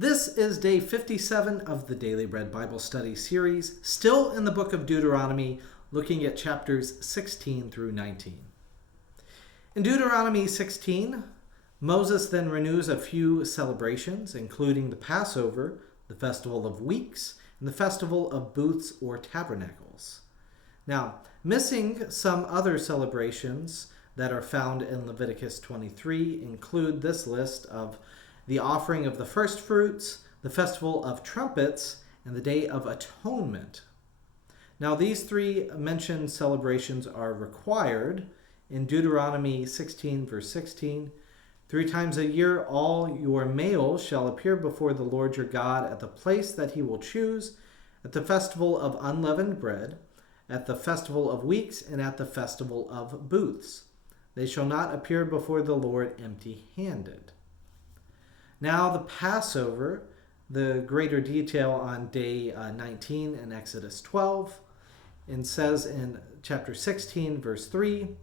This is day 57 of the Daily Bread Bible Study series, still in the book of Deuteronomy, looking at chapters 16 through 19. In Deuteronomy 16, Moses then renews a few celebrations, including the Passover, the Festival of Weeks, and the Festival of Booths or Tabernacles. Now, missing some other celebrations that are found in Leviticus 23 include this list of the offering of the first fruits, the festival of trumpets, and the Day of Atonement. Now, these three mentioned celebrations are required in Deuteronomy 16, verse 16. 3 times a year all your males shall appear before the Lord your God at the place that he will choose, at the festival of unleavened bread, at the festival of weeks, and at the festival of booths. They shall not appear before the Lord empty-handed. Now the Passover, the greater detail on day 19 in Exodus 12, and says in chapter 16, verse 3,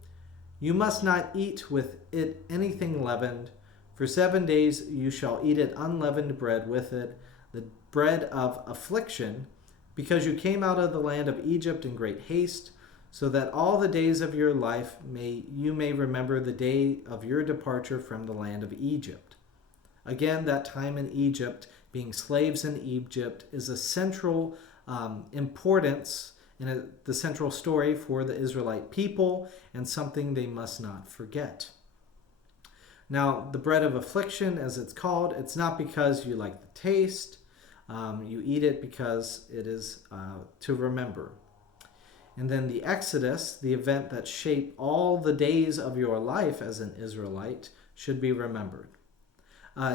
"You must not eat with it anything leavened. For 7 days you shall eat it unleavened bread with it, the bread of affliction, because you came out of the land of Egypt in great haste, so that all the days of your life you may remember the day of your departure from the land of Egypt." Again, that time in Egypt, being slaves in Egypt, is a central importance in the central story for the Israelite people and something they must not forget. Now, the bread of affliction, as it's called, it's not because you like the taste. You eat it because it is to remember. And then the Exodus, the event that shaped all the days of your life as an Israelite, should be remembered.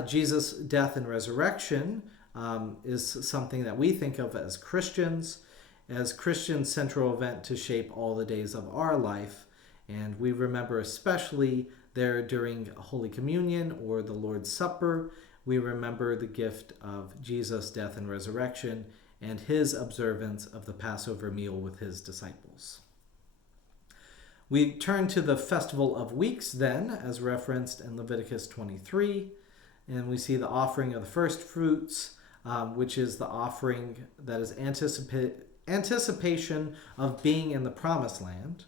Jesus' death and resurrection is something that we think of as Christians' central event to shape all the days of our life. And we remember especially there during Holy Communion or the Lord's Supper, we remember the gift of Jesus' death and resurrection and his observance of the Passover meal with his disciples. We turn to the Festival of Weeks then, as referenced in Leviticus 23. And we see the offering of the first fruits, which is the offering that is anticipation of being in the promised land.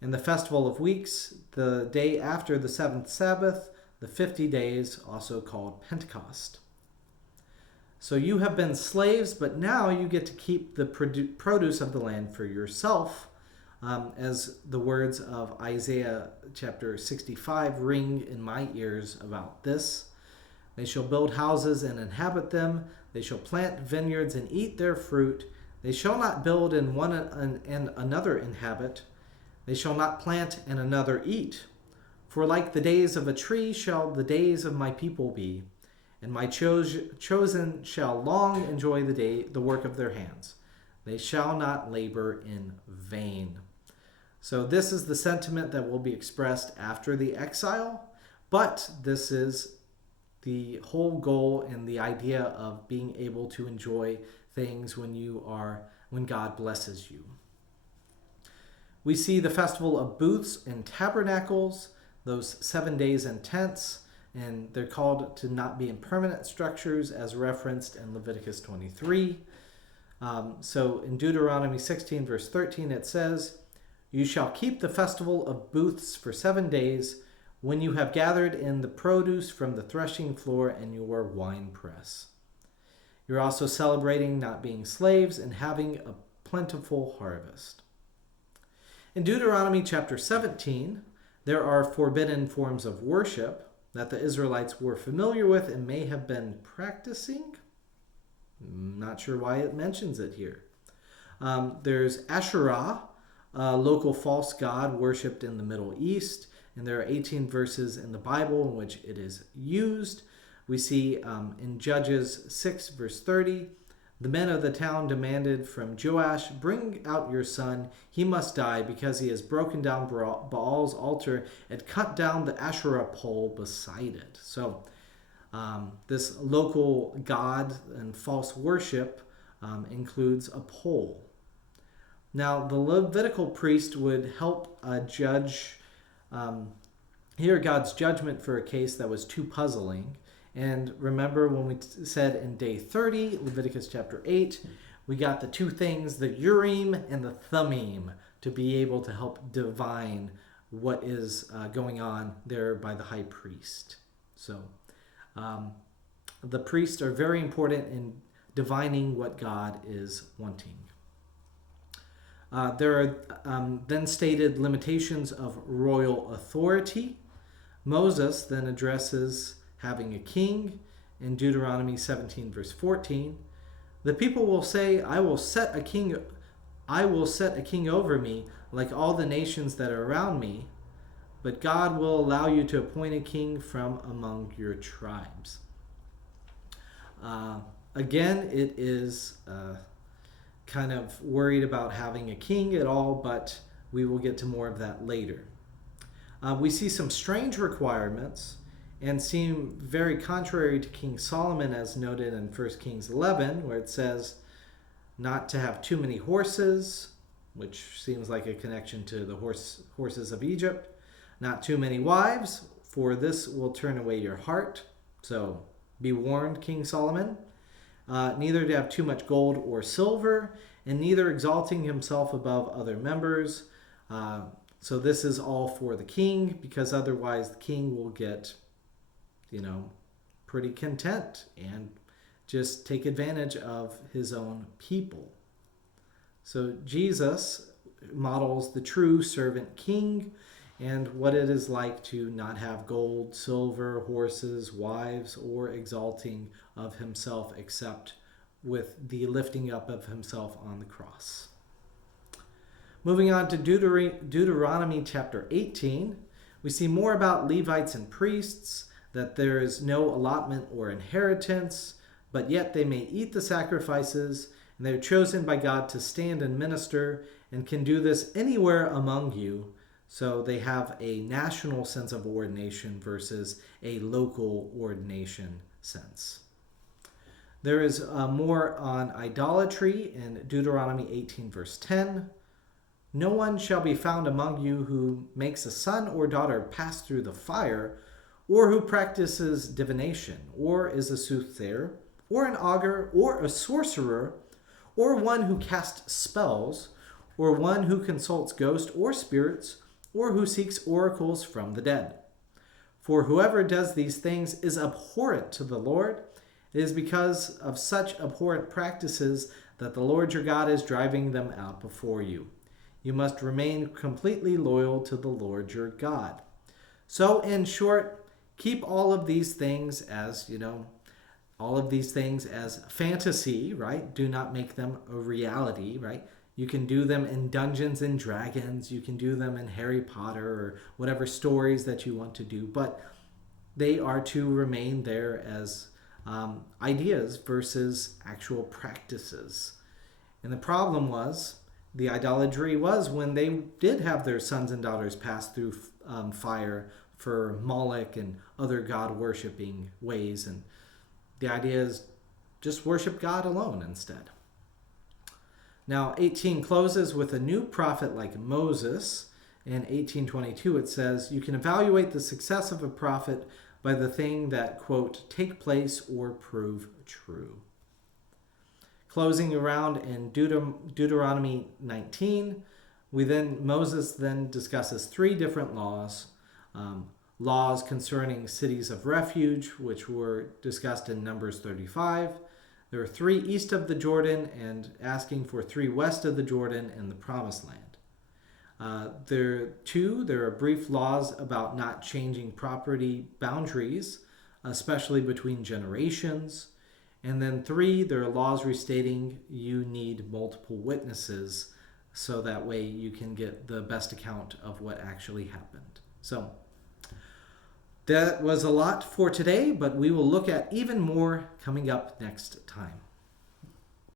In the Festival of Weeks, the day after the 7th Sabbath, the 50 days, also called Pentecost. So you have been slaves, but now you get to keep the produce of the land for yourself, as the words of Isaiah chapter 65 ring in my ears about this. They shall build houses and inhabit them. They shall plant vineyards and eat their fruit. They shall not build and one and another inhabit. They shall not plant and another eat. For like the days of a tree shall the days of my people be, and my chosen shall long enjoy the work of their hands. They shall not labor in vain. So this is the sentiment that will be expressed after the exile, but this is the whole goal and the idea of being able to enjoy things when God blesses you. We see the festival of booths and tabernacles, those 7 days in tents, and they're called to not be in permanent structures as referenced in Leviticus 23. So in Deuteronomy 16 verse 13 it says, "You shall keep the festival of booths for 7 days, when you have gathered in the produce from the threshing floor and your winepress." You're also celebrating not being slaves and having a plentiful harvest. In Deuteronomy chapter 17, there are forbidden forms of worship that the Israelites were familiar with and may have been practicing. Not sure why it mentions it here. There's Asherah, a local false god worshipped in the Middle East. And there are 18 verses in the Bible in which it is used. We see in Judges 6, verse 30, "The men of the town demanded from Joash, 'Bring out your son. He must die because he has broken down Baal's altar and cut down the Asherah pole beside it.'" So this local god and false worship includes a pole. Now, the Levitical priest would help a judge hear God's judgment for a case that was too puzzling, And remember when we said in day 30, Leviticus chapter 8, we got the two things, the Urim and the Thummim, to be able to help divine what is going on there by the high priest. So the priests are very important in divining what God is wanting. There are then stated limitations of royal authority. Moses then addresses having a king in Deuteronomy 17 verse 14. The people will say, I will set a king over me like all the nations that are around me, but God will allow you to appoint a king from among your tribes. Again, it is kind of worried about having a king at all, but we will get to more of that later. We see some strange requirements and seem very contrary to King Solomon, as noted in 1 Kings 11, where it says not to have too many horses, which seems like a connection to the horses of Egypt. Not too many wives, for this will turn away your heart. So be warned, King Solomon. Neither to have too much gold or silver, and neither exalting himself above other members. So this is all for the king, because otherwise the king will get, pretty content and just take advantage of his own people. So Jesus models the true servant king and what it is like to not have gold, silver, horses, wives, or exalting of himself except with the lifting up of himself on the cross. Moving on to Deuteronomy chapter 18, we see more about Levites and priests, that there is no allotment or inheritance, but yet they may eat the sacrifices, and they are chosen by God to stand and minister, and can do this anywhere among you. So they have a national sense of ordination versus a local ordination sense. There is more on idolatry in Deuteronomy 18 verse 10. No one shall be found among you who makes a son or daughter pass through the fire, or who practices divination, or is a soothsayer, or an augur, or a sorcerer, or one who casts spells, or one who consults ghosts or spirits, or who seeks oracles from the dead. For whoever does these things is abhorrent to the Lord. It is because of such abhorrent practices that the Lord your God is driving them out before you. You must remain completely loyal to the Lord your God. So, in short, keep all of these things as, fantasy, right? Do not make them a reality, right? You can do them in Dungeons and Dragons. You can do them in Harry Potter or whatever stories that you want to do. But they are to remain there as ideas versus actual practices. And the problem was, the idolatry was when they did have their sons and daughters pass through fire for Moloch and other God-worshipping ways. And the idea is just worship God alone instead. Now, 18 closes with a new prophet like Moses. In 18:22, it says, you can evaluate the success of a prophet by the thing that, quote, take place or prove true. Closing around in Deuteronomy 19, Moses then discusses three different laws. Laws concerning cities of refuge, which were discussed in Numbers 35. There are 3 east of the Jordan and asking for 3 west of the Jordan in the Promised Land. There are brief laws about not changing property boundaries, especially between generations. And then 3, there are laws restating you need multiple witnesses so that way you can get the best account of what actually happened. So that was a lot for today, but we will look at even more coming up next time.